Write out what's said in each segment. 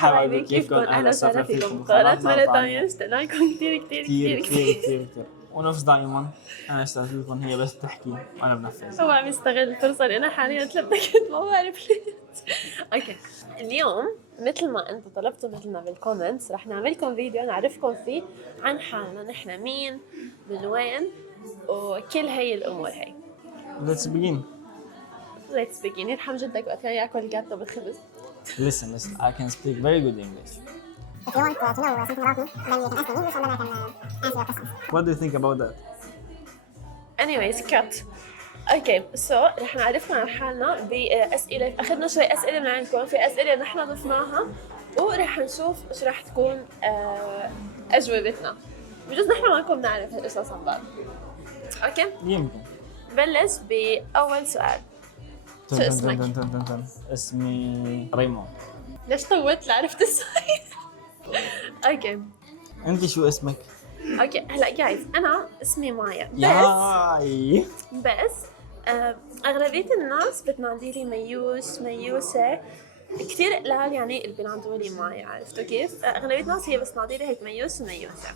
حبايبي كيفكم؟ أهلا وسهلا فيكم بقناة مرة تانية. اشتقنا لكم كتير كتير كتير كتير. ونفس دائما انا اشتغلت لكم، هي بس تحكي وانا بنفذ. هو عم يستغل الفرصة لأن حاليا 3 دقايق ما بعرف ليش. اوكي، اليوم مثل ما انتم طلبتوا مثلنا بالكومنتس رح نعملكم فيديو نعرفكم فيه عن حالنا، نحن مين من وين وكل هي الأمور هي. Let's begin. Let's begin. يرحم جدك وقت كان ياكل الجاتو بالخبز. Listen, I can speak very good English. If you want to know something about me, then you can ask me in English and then I can answer your questions. What do you think about that? anyways cut. اوكي سو رح نعرفكم عن حالنا بأسئلة، اخذنا شوي أسئلة من عندكم، في أسئلة نحن ضفناها ورح نشوف ايش رح تكون أجوبتنا. بجوز نحن ما نكون نعرف هالقصص عن بعض. اوكي يمكن. بلش بأول سؤال. شو اسمك؟ اسمي ريمون. ليش طولت لعرفت السؤال؟ اوكي انت شو اسمك؟ اوكي هلا جايز انا اسمي مايا بس اغلبيه الناس بتنادي لي ميوس ميوسه، كثير قلال يعني اللي بينادوا لي مايا، عرفتوا كيف؟ اغلبيه الناس هي بس تنادي لي هيك ميوس وميوسه.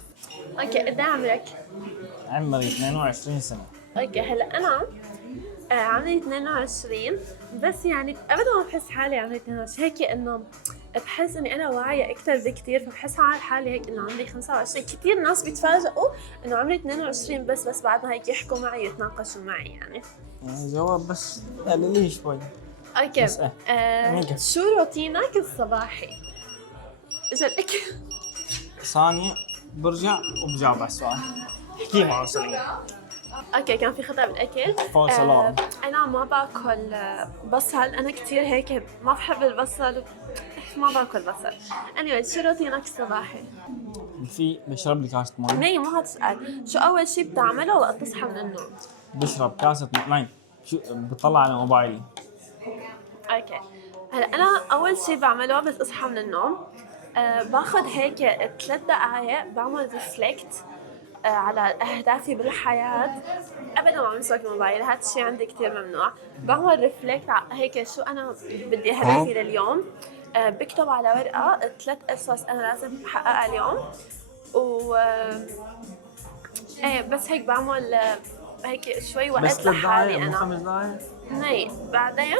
اوكي قد ايه عمرك؟ عمري 22 سنه. اوكي هلا انا عمري 22 بس يعني ابدا ما بحس حالي عمري 22، هيك انه بحس اني انا واعيه اكثر بكثير، فبحس على حالي هيك انه عمري 25. كثير ناس بيتفاجئوا انه عمري 22 بس بعدها هيك يحكوا معي يتناقشوا معي يعني. جواب بس قليلي شوي. اوكي شو روتينك الصباحي؟ اجى الاكل ثانية برجع وبجاوب على السؤال. احكي معه سليم. اوكي كان في خطأ بالاكل. انا ما باكل بصل، انا كثير هيك ما بحب البصل، ما باكل بصل. anyway شو روتينك الصباحي؟ في بشرب لي كاسة مي. ني مو هاد السؤال، شو اول شيء بتعمله وقت تصحى من النوم؟ بشرب كاسة مي. شو بطلع على موبايلي. اوكي هلا انا اول شيء بعمله بس اصحى من النوم باخذ هيك 3 دقائق بعمل ريفلكت على اهدافي بالحياه. ابدا ما بمسك الموبايل، هذا الشيء عندي كثير ممنوع. بعمل ريفلكت هيك شو انا بدي هدفي لليوم، بكتب على ورقه 3 قصص انا لازم احققها اليوم و ايه بس هيك بعمل هيك شوي وقت لحالي انا. 5 دقائق؟ ني بعدين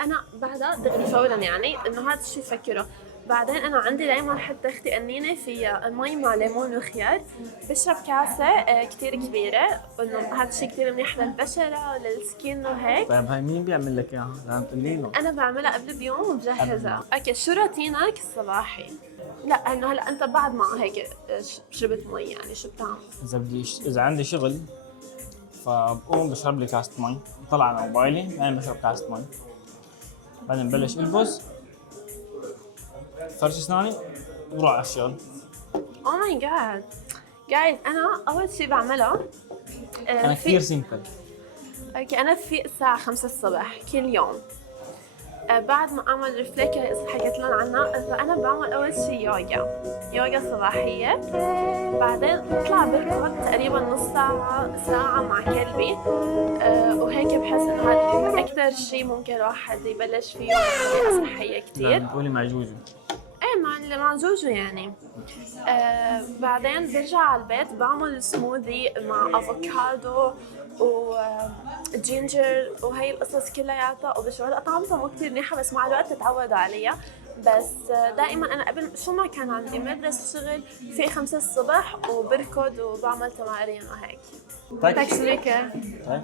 انا بعدها دغري فورا يعني انه هذا الشيء فكره. بعدين انا عندي دائما حتى اختي قنينه فيها المي مع ليمون وخيار، بشرب كاسه كثير كبيره، انه هذا الشيء كثير منيح للبشره وللسكين وهيك. طيب هاي مين بيعمل لك اياها؟ لازم تقولي له. انا بعملها قبل بيوم وبجهزها. اوكي شو روتينك الصباحي؟ لا انه هلا انت بعد ما هيك شربت مي يعني شو بتعمل؟ اذا عندي شغل فبقوم بشرب لي كاسة مي، بطلع على موبايلي، بعدين بشرب كاسة مي، بعدين ببلش البس، فرش اسناني وروح على الشغل. او ماي جاد جايز انا اول شيء بعملها انا كثير سيمبل. اوكي انا في الساعه 5 الصبح كل يوم. بعد ما اعمل ريفليك حكيت لنا عنها، فانا بعمل اول شيء يوغا صباحيه، بعدين بطلع بركض تقريبا نص ساعه مع كلبي وهيك بحس انه هذا اكثر شيء ممكن الواحد يبلش فيه بطريقه صحيه كثير. بتقولي مع جوجو؟ ايه مع جوجو يعني. بعدين برجع على البيت بعمل سموذي مع افوكادو وجينجر وهي القصص كلياتها، وبشربها طعمتها مو كثير منيحه بس مع الوقت تتعودوا عليها. بس دائما انا قبل شو ما كان عندي مدرسه شغل في 5 الصبح وبركض وبعمل تمارين وهيك. تكسريكه. طيب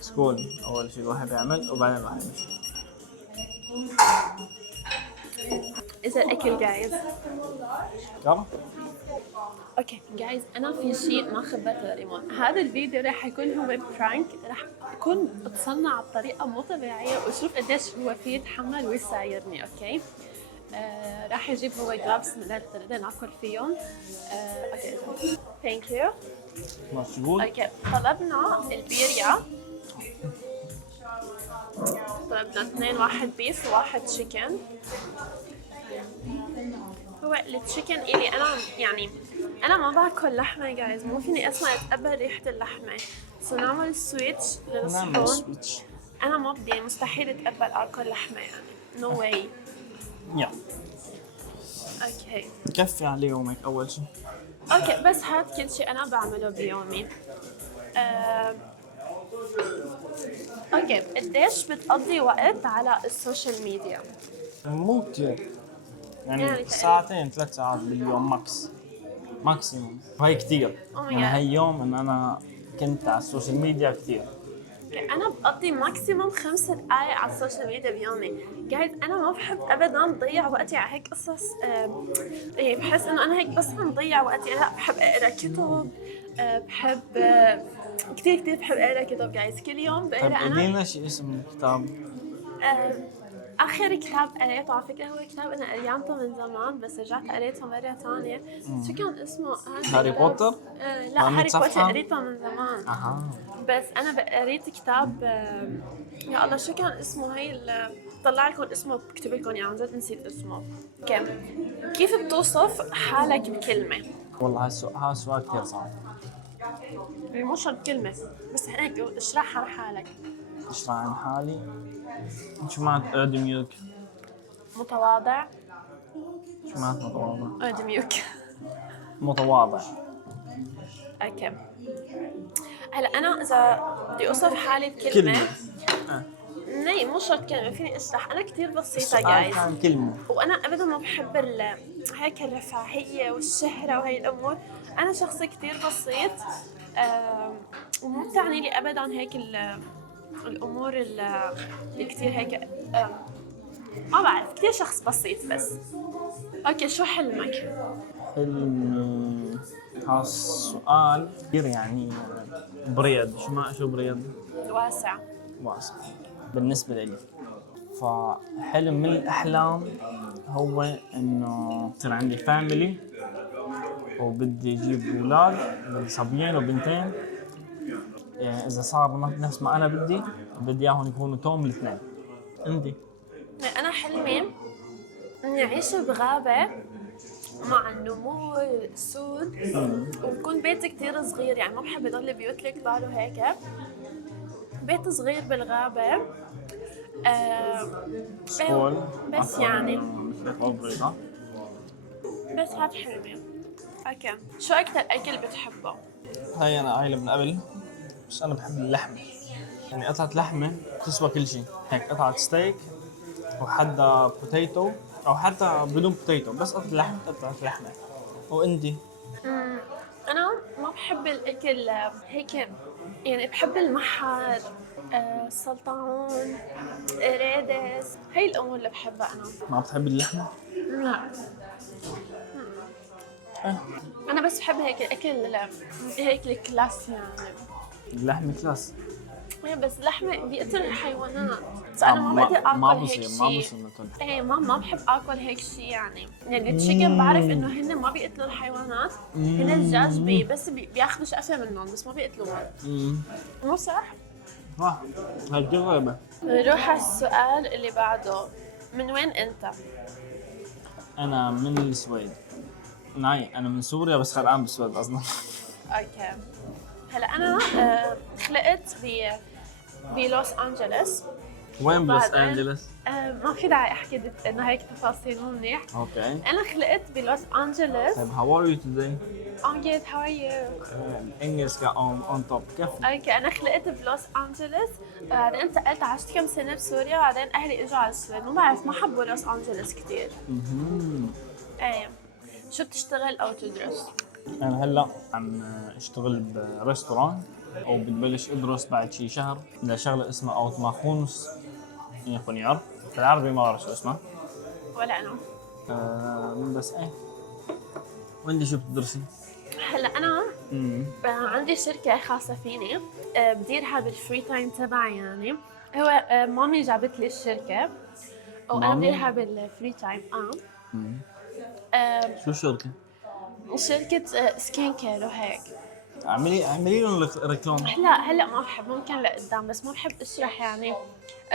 سكول اول شيء الواحد بيعمل وبعدين الواحد يمشي. اذا الاكل جاهز يلا. اوكي جايز انا في شيء ما خبرته لريمون. هذا الفيديو راح يكون هو برانك، راح يكون اتصنع بطريقه مو طبيعيه وشوف قديش هو فيه يتحمل ويسايرني. اوكي راح يجيب هو جلافز من نقدر ناكل فيهم. اوكي ثانك يو. مشغول. اوكي طلبنا البيريا، طلبنا 2 واحد بيف وواحد تشيكن. هو التشيكن إلي أنا يعني أنا ما باكل لحمة جايز، مو فيني أصلاً أتقبل ريحة اللحمة، نعمل سويتش للصحون. أنا ما بدي مستحيل أتقبل آكل لحمة يعني. نو واي. يا اوكي كفي على يومك اول شيء. اوكي، بس هاد كل شيء انا بعمله بيومي. اوكي، قديش بتقضي وقت على السوشيال ميديا؟ مو كثير، يعني يعني ساعتين 3 ساعات باليوم ماكسيموم، وهي كثير. يعني هي يوم ان انا كنت على السوشيال ميديا كثير. أنا بقضي ماكسيموم 5 دقايق على السوشيال ميديا بيومي. جايز أنا ما بحب أبداً ضيع وقتي على هيك قصص. يعني بحس إنه أنا هيك بس نضيع وقتي. لا، بحب أقرأ كتب. بحب كتير بحب أقرأ كتب جايز. كل يوم طيب بقرأ أنا. ادينا شيء اسم الكتاب. آخر كتاب قريته على فكرة هو كتاب أنا قريانته من زمان، بس رجعت قريته مرة ثانية. شو كان اسمه؟ هاري بوتر؟ لا، مع هاري 100 بوتر صفحة؟ قريته من زمان. اها. بس انا قريت كتاب. يا الله شو كان اسمه؟ هي طلع لكم اسمه بكتب لكم اياه، عن جد نسيت اسمه. كيف بتوصف حالك بكلمه؟ والله هالسؤال كثير صعب. مو شرط كلمه، بس هيك اشرحها لحالك. اشرح عن حالي. شو معنات ادميوك؟ متواضع. شو معنات متواضع؟ دميوك. متواضع. اوكي، هلا انا اذا بدي اوصف حالي بكلمه. ني مو شرط كلمه، فيني اشرح. انا كثير بسيطه جايز، كان كلمة. وانا ابدا ما بحب هيك الرفاهيه والشهره وهي الامور. انا شخص كثير بسيط. ومو بتعني لي ابدا هيك الامور اللي كثير هيك. ما بعرف، كثير شخص بسيط بس. اوكي، شو حلمك؟ حلمي هالسؤال كثير يعني بريد. شو بريد؟ واسع. واسع بالنسبة لي. فحلم من الأحلام هو إنه يصير عندي فاميلي، وبدي أجيب أولاد، صبيين وبنتين. يعني إذا صار نفس ما أنا بدي إياهم يكونوا توم الاثنين. عندي. انا حلمي اني اعيش بغابه مع النمور السود، ويكون بيتي كتير صغير. يعني ما بحب يضل البيوت الكبار وهيك. بيت صغير بالغابة. سكول بس يعني بيضاء. بس هاد حلمي. اوكي، شو أكتر أكل بتحبه؟ هاي أنا قايلة من قبل، بس أنا بحب اللحمة. يعني قطعة لحمة تسوى كل شيء. هيك قطعة ستيك وحدا بوتيتو، أو حتى بدون بوتيتو، بس قطعة لحمة. وأنتي؟ أنا ما بحب الأكل هيك. يعني بحب المحار، سلطعون، رادس. هي الأمور اللي بحبها أنا. ما بتحب اللحمة؟ لا. أنا بس بحب هيك الأكل هيك الكلاس يعني. اللحمة كلاس. بس اللحمة بيقتل الحيوانات، بس أنا ما بقدر آكل هيك شيء. ما بصير ناكل. إيه، ما بحب آكل هيك شيء يعني. يعني التشيكن بعرف إنه هن ما بيقتلوا الحيوانات. هن الدجاج بس بياخذوا شقفة منهم، بس ما بيقتلوهم. مو صح؟ صح. هاي كثير غريبة. نروح على السؤال اللي بعده. من وين أنت؟ أنا من السويد. أنا من سوريا بس خلقان بالسويد أصلاً. اوكي، هلا انا خلقت بلوس انجلوس. وين بلوس وبعدين، أنجلوس؟ ما في داعي احكي انه هيك تفاصيل مو منيح. اوكي. انا خلقت بلوس انجلوس. طيب how are you today? I'm good, how are you? English on top. كيف؟ اوكي، انا خلقت بلوس انجلوس. بعدين انتقلت، عشت كم سنه بسوريا، بعدين اهلي اجوا على السويد. ما بعرف، ما حبوا لوس انجلوس كثير. ايه، شو بتشتغل او تدرس؟ أنا هلا عم اشتغل بريستوران، وبتبلش ادرس بعد شي شهر لشغله اسمها اوتوماخونس انجينير. بالعربي ما بعرف شو اسمها. ولا انا. بس ايه. وانتي شو بتدرسي؟ هلا انا عندي شركه خاصه فيني. بديرها بالفري تايم تبعي. يعني هو مامي جابت لي الشركه، وانا بديرها بالفري تايم. شو الشركه؟ شركه سكين كير وهيك. اعملي لهم ريكلام. هلا ما بحب، ممكن لقدام، بس ما بحب اشرح يعني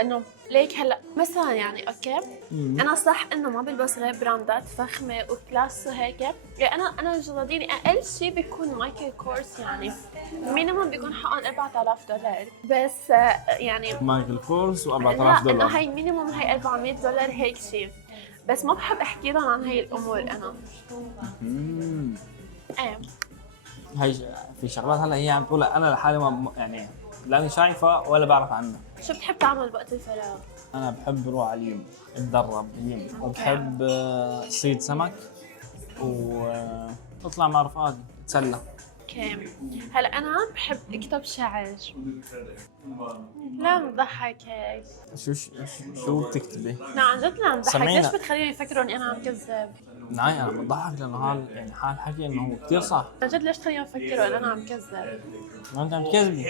انه ليك هلا مثلا يعني اوكي. انا صح انه ما بلبس غير براندات فخمه وكلاس وهيك، يعني انا جراديني اقل شيء بيكون مايكل كورس، يعني مينيموم بيكون حقهم $4000 بس يعني مايكل كورس و$4000 لا انه هي مينيموم هي $400 هيك شيء، بس ما بحب احكي لهم عن هي الامور انا. ايه هي في شغلات هلا هي عم تقولها انا لحالي ما يعني لاني شايفه ولا بعرف عنها. شو بتحب تعمل بوقت الفراغ؟ انا بحب اروح على اليم اتدرب اليم، وبحب صيد سمك واطلع مع رفقاتي اتسلى. اوكي هلا انا بحب اكتب شعر. لا بضحك هيك. شو بتكتبي؟ لا عن جد لا بضحك، سمعينا. ليش بتخليني يفكروا اني انا عم كذب؟ نعم انا بضحك لانه يعني حكي انه هو كثير صح. عن جد ليش تخليهم يفكروا اني انا عم كذب؟ ما انت عم تكذبي.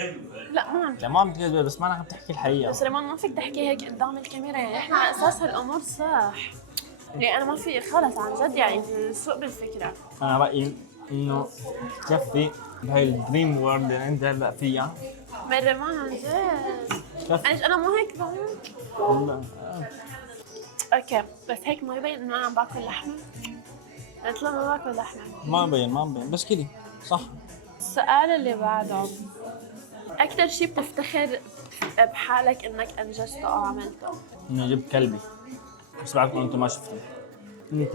لا ما عم لا ما عم تكذبي، بس ما انا عم تحكي الحقيقه. بس ريمان ما فيك تحكي هيك قدام الكاميرا، يعني احنا على اساس هالامور صح. يعني انا ما في خلص عن جد يعني سوء بالفكره. انا رايي انه تكفي بهاي الدريم وورلد اللي انت هلا فيها. من ريمان عن جد كفي. انا مو هيك بعمل. والله. اوكي بس هيك ما يبين انه انا عم باكل لحمه. قلت له ما باكل لحمه. ما مبين بس كذي صح. السؤال اللي بعده، أكثر شيء بتفتخر بحالك إنك أنجزته أو عملته؟ انه جبت كلبي، بس بعدكم انتم ما شفتوا. انت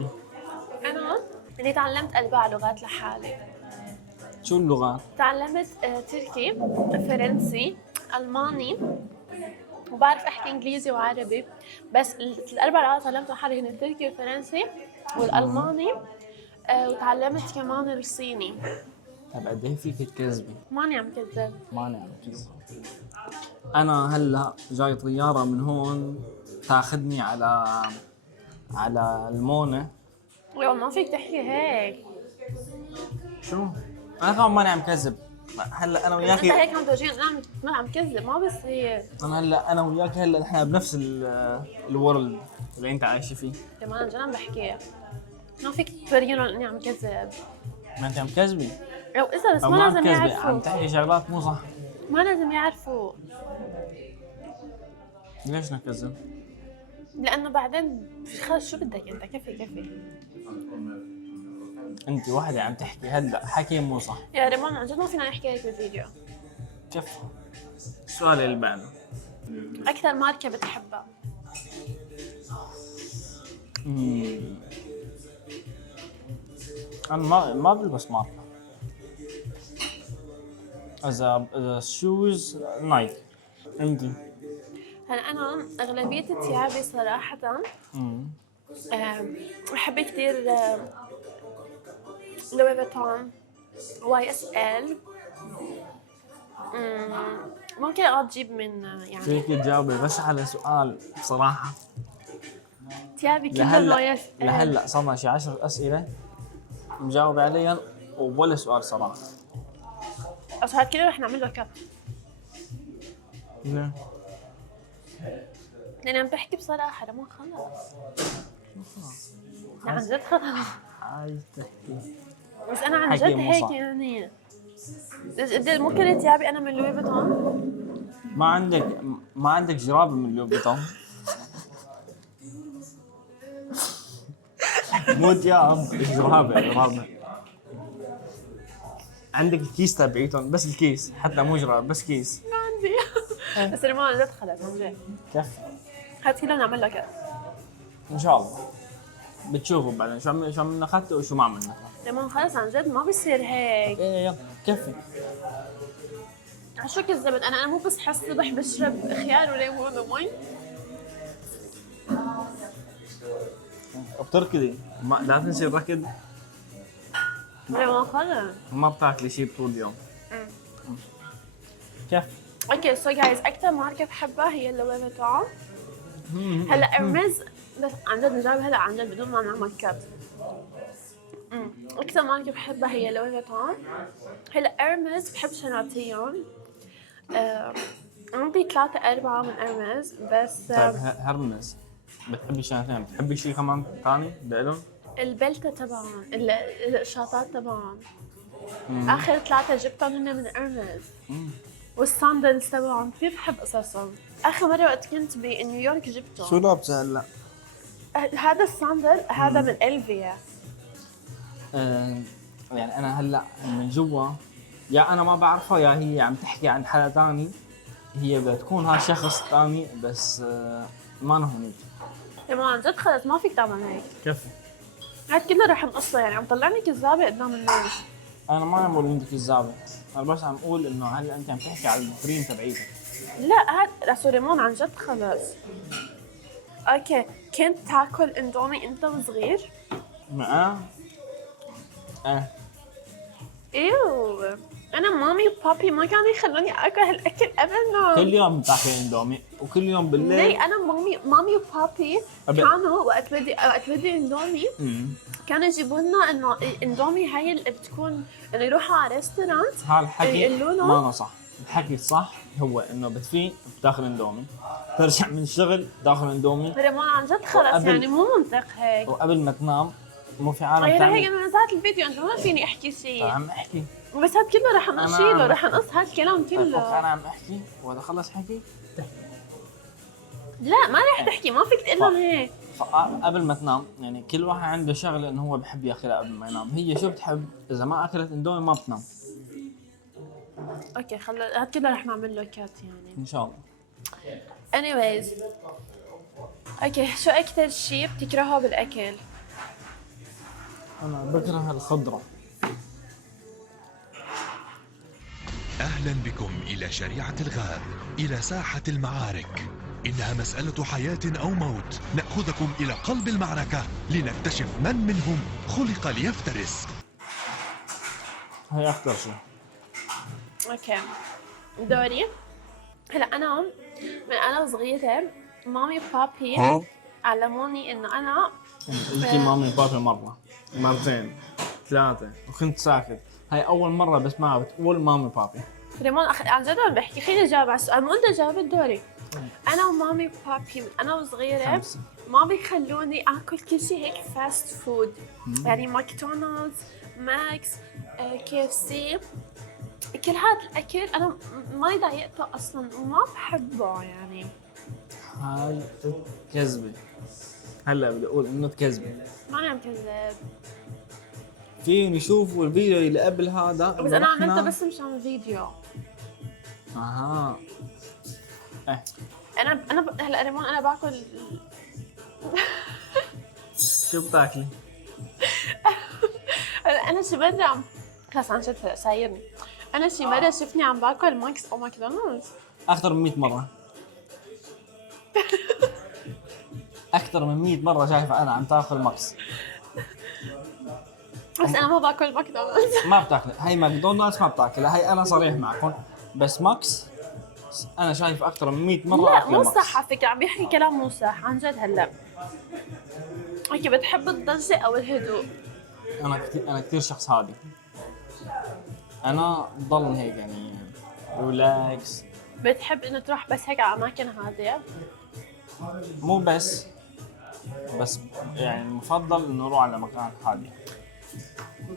أنا إني تعلمت 4 لغات لحالي. شو اللغات؟ تعلمت تركي، فرنسي، ألماني، وبعرف أحكي إنجليزي وعربي، بس ال4 لغات تعلمتهم حالي هن التركي والفرنسي والألماني، وتعلمت كمان الصيني. طيب قد ايه فيك تكذبي؟ ماني عم كذب. ماني عم كذب. انا هلا جاي طياره من هون تاخذني على المونه. يو ما فيك تحكي هيك. شو؟ انا كمان ماني عم كذب. هلا انا انت وياكي هيك عم تورجيني انا عم كذب، ما بصير. انا وياكي هلا نحن بنفس الورلد اللي انت عايشه فيه. كمان عن جد عم بحكي، ما فيك تورجينهم اني عم كذب. ما انت عم كذبي او اذا بس او ما ما عم لازم كذبي، يعرفوا. عم تحكي شغلات مو صح. ما لازم يعرفوا ليش نكذب؟ لانه بعدين خلص شو بدك انت، كفي. انت وحده عم تحكي هلا حكي مو صح. يا ريمان عن جد ما فينا نحكي هيك بالفيديو. كيف؟ السؤال اللي بعده. اكثر ماركه بتحبها؟ انا ما بلبس ماركه. اذا شوز نايك. انت؟ هلا انا اغلبيه ثيابي صراحه بحب كثير لوي فيتون، YSL. ممكن تجيب من يعني فيك تجاوبي بس على سؤال بصراحه. ثيابي كلها YSL. لهلا صرنا شي 10 اسئله مجاوب عليهم ولا سؤال صراحه. بس هاد كله رح نعمل له كات. ليه؟ لأن عم بحكي بصراحة لما خلص. عن جد خلص. عايز تحكي بس أنا عن حكي جد مو هيك صح. يعني. مو كل ثيابي أنا من لوي فيتون. ما عندك جراب من لوي فيتون؟ مو ثياب، جراب. عندك الكيس تبعيتهم، بس الكيس حتى مو جراب، بس كيس. ما عندي. بس ما عن جد خلص عن جد. كيف؟ هاد كله نعمل له كات. ان شاء الله بتشوفوا بعدين شو عملنا اخذته وشو ما عملنا. لما خلص عن جد ما بصير هيك. ايه يلا كفي. شو كذبت انا مو بس حس الصبح بشرب خيار وليمون ومي. وبتركضي لا تنسي الركض. لما خلص. ما بتاكلي شيء طول اليوم. كيف؟ اوكي سو جايز اكثر ماركه بحبها هي لوي فيتون. هلا ارمز، بس عن جد نجاوب هلا عن جد بدون ما نعمل كات. اكثر ماركه بحبها هي لوي فيتون. هلا ارمز بحب شنطيهم. عندي 3-4 من ارمز بس. طيب هرمز بتحبي شغلتين، بتحبي شيء كمان ثاني لإلهم؟ البلتة تبعهم، الشاطات تبعهم. اخر 3 جبتهم هن من ارمز. والساندلز تبعهم كثير بحب قصصهم. اخر مره وقت كنت بنيويورك جبتهم. شو لابسه هلا؟ هذا الساندل هذا من الفيا. يعني انا هلا من جوا يا انا ما بعرفها يا هي عم تحكي عن حدا ثاني، هي بدها تكون ها شخص ثاني بس ما أنا هونيك. يا ما عن جد خلص ما فيك تعمل هيك. كفي. هاد كله رح نقصه يعني عم طلعني كذابه قدام الناس. انا ما عم بقول انت كذابه، انا بس عم اقول انه هلا انت عم تحكي على الدريم تبعيتك. لا هاد سليمان عن جد خلص. اوكي كنت تاكل اندومي انت وصغير؟ ايوه انا مامي وبابي ما كانوا يخلوني اكل هالاكل ابدا. كل يوم بتاكل اندومي وكل يوم بالليل. ليه انا مامي وبابي كانوا وقت بدي اندومي كانوا يجيبوا لنا انه اندومي هاي اللي بتكون انه يروحوا على ريستورانت. هالحكي ما صح. الحكي الصح هو انه بتفيق بتاخذ اندومي، ترجع من الشغل تاخذ اندومي. ما عن جد خلص يعني مو منطق هيك. وقبل ما تنام مو في عالم تعمل تعمل هيك. انا نزلت الفيديو انت ما فيني احكي شيء. عم احكي بس هاد كله رح نشيله رح نقص هاد الكلام كله. انا عم احكي وهذا خلص حكي. لا ما رح تحكي ما فيك تقول لهم هيك. قبل ما تنام يعني كل واحد عنده شغله انه هو بحب ياكلها قبل ما ينام. هي شو بتحب؟ اذا ما اكلت اندومي ما بتنام. اوكي خلص هاد كله رح نعمل له كات يعني ان شاء الله. anyways اوكي شو اكثر شيء بتكرهه بالاكل؟ انا بكره الخضره. أهلا بكم إلى شريعة الغاب، إلى ساحة المعارك. إنها مسألة حياة أو موت. نأخذكم إلى قلب المعركة لنكتشف من منهم خلق ليفترس. هي أكثر شيء. اوكي دوري. هلا أنا من أنا وصغيرة مامي وبابي علموني إنه أنا قلتي مامي وبابي مرة مرتين 3 وكنت ساكت. هاي أول مرة بسمعها بتقول مامي وبابي. ريمون عن جد عم بحكي. خليني أجاوب على السؤال. مو أنت جاوب الدوري. أنا ومامي وبابي من أنا وصغيرة 5 ما بيخلوني آكل كل شيء هيك فاست فود. يعني ماكدونالدز ماكس كي اف سي كل هذا الأكل أنا ما ضايقته أصلاً وما بحبه يعني. هاي كذبة. هلا بدي أقول إنه كذبة. ما عم كذب. فيني شوفوا الفيديو اللي قبل هذا. بس أنا عملته بس مشان الفيديو. أها. أنا هلا ريمون أنا باكل. شو بتاكلي؟ أنا شي مرة خلاص عن جد سايرني. أنا شي مرة شفني عم باكل ماكس أو ماكدونالدز أكثر من 100 مرة. أكثر من 100 مرة شايفة أنا عم تاكل ماكس. بس أنا ما باكل ماكدونالدز. ما بتاكل. هاي ماكدونالدز ما بتاكلها. هاي أنا صريح معكم. بس ماكس أنا شايف أكثر من 100 مرة. لا مو صح على فكرة. عم بيحكي كلام مو صح عن جد. هلا اوكي بتحب الضجة أو الهدوء؟ أنا كثير شخص هادي. أنا ضل هيك يعني ريلاكس. بتحب إنه تروح بس هيك على أماكن هادية؟ مو بس يعني المفضل إنه أروح على مكان هادي.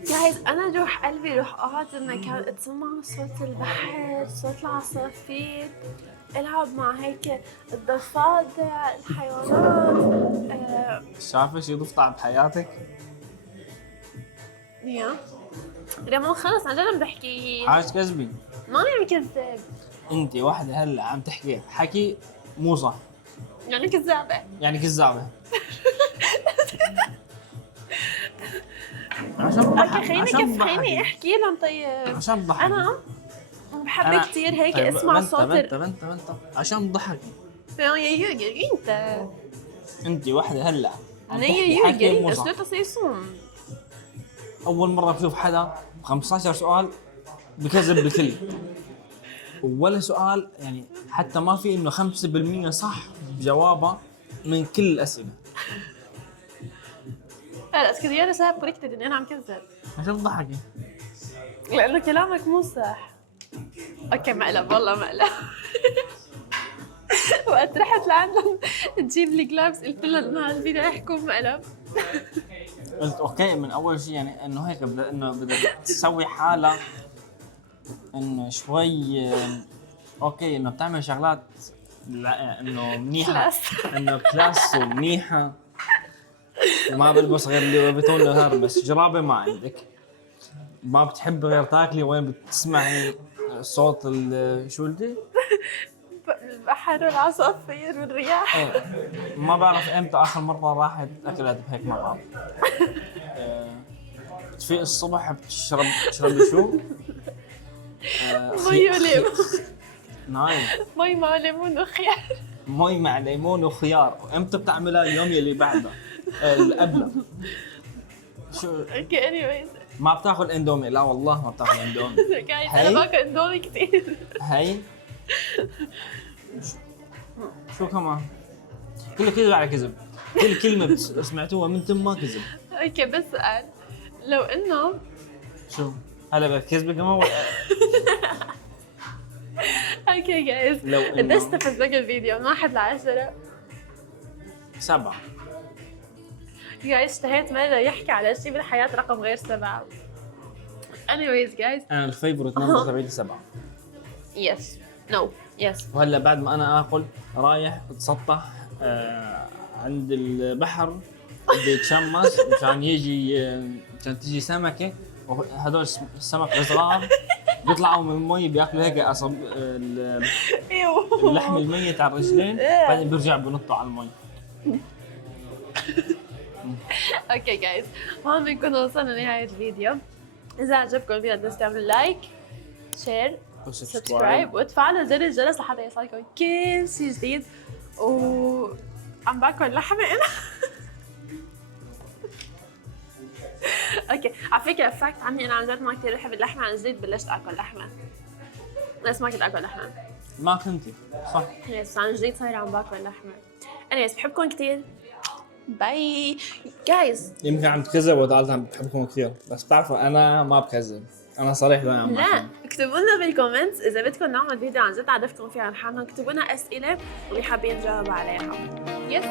جايز أنا روح قلبي روح أقعد بمكان أسمع صوت البحر صوت العصافير ألعب مع هيك الضفادع الحيوانات. شايفة شي ضفدع بحياتك؟ يا ريمون خلص عن جد عم بحكي. عايش كذبي. ما عم كذب. انت وحده هلا عم تحكي حكي مو صح. يعني كذابة. يعني كذابة. اوكي خليني احكي لهم. طيب عشان تضحكي. انا بحب كثير هيك طيب اسمع صوت بنت عشان تضحكي. انت وحده هلا عم تحكي حكي مو صح. اول مرة بشوف حدا 15 سؤال بكذب بالكل ولا سؤال يعني حتى ما في انه 5% صح بجوابه من كل الاسئله. لا اسكتي انا ساب كوريكتد اني انا عم كذب عشان تضحكي لانه كلامك مو صح. اوكي مقلب والله مقلب. وقت رحت لعندهم تجيب لي جلافز قلت لهم انه هالفيديو يحكوا مقلب. قلت اوكي من اول شيء يعني انه هيك انه بدك تسوي حالك انه شوي اوكي انه بتعمل شغلات انه منيحه كلاس. انه كلاس ومنيحه ما بلبس غير اللي بتون نهار بس جرابه ما عندك ما بتحب غير تاكلي وين بتسمعي صوت شو قلتي؟ البحر والعصافير والرياح. ما بعرف امتى اخر مره راحت اكلت بهيك مع بعض. بتفيق الصبح بتشربي شو؟ مي وليمون. نايم مي مع ليمون وخيار. مي مع ليمون وخيار. امتى بتعملها؟ اليوم يلي بعده اللي قبله. شو اوكي anyways. ما بتاكل اندومي؟ لا والله ما بتاكل اندومي. جايز هي؟ انا باكل اندومي كثير. هي شو كمان؟ كله كذب على كذب. كل كلمه سمعتوها من تم ما كذب. اوكي بس سؤال، لو انه شو هلا بكذب كمان اوكي جايز لو قد ايش استفزك الفيديو من 1 ل 10؟ 7. جايز اشتهيت مرة يحكي على شيء بالحياة رقم غير 7. anyways guys. انا الفيفورت نمبر تبعي 7. يس نو يس. وهلا بعد ما انا اكل رايح اتسطح عند البحر بدي اتشمس مشان يجي مشان تيجي سمكه وهدول السمك صغار بيطلعوا من المي بياكلوا هيك اللحم الميت على الرجلين بعدين بيرجعوا بنطوا على المي. اوكي جايز هون بنكون وصلنا لنهاية الفيديو. إذا عجبكم الفيديو لا تنسوا تعملوا لايك شير سبسكرايب وتفعلوا زر الجرس لحتى يوصلكم كل شيء جديد. عم باكل لحمة أنا. اوكي على فكرة فاكت عني أنا عن جد ما كثير بحب اللحمة، عن جد بلشت آكل لحمة بس ما كنت آكل لحمة. ما كنتي صح؟ يس عن جد صايرة عم باكل لحمة. anyways بحبكم كثير. باي جايز. يمكن عم تكذب وقالت عم بحبكم كثير بس بتعرفوا انا ما بكذب، انا صريح دائما. لا اكتبوا لنا بالكومنتس اذا بدكم نعمل فيديو عن جد عرفتكم فيه عن حالنا، اكتبوا لنا اسئله واللي حابين نجاوب عليها. يس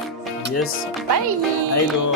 يس باي. هيلو.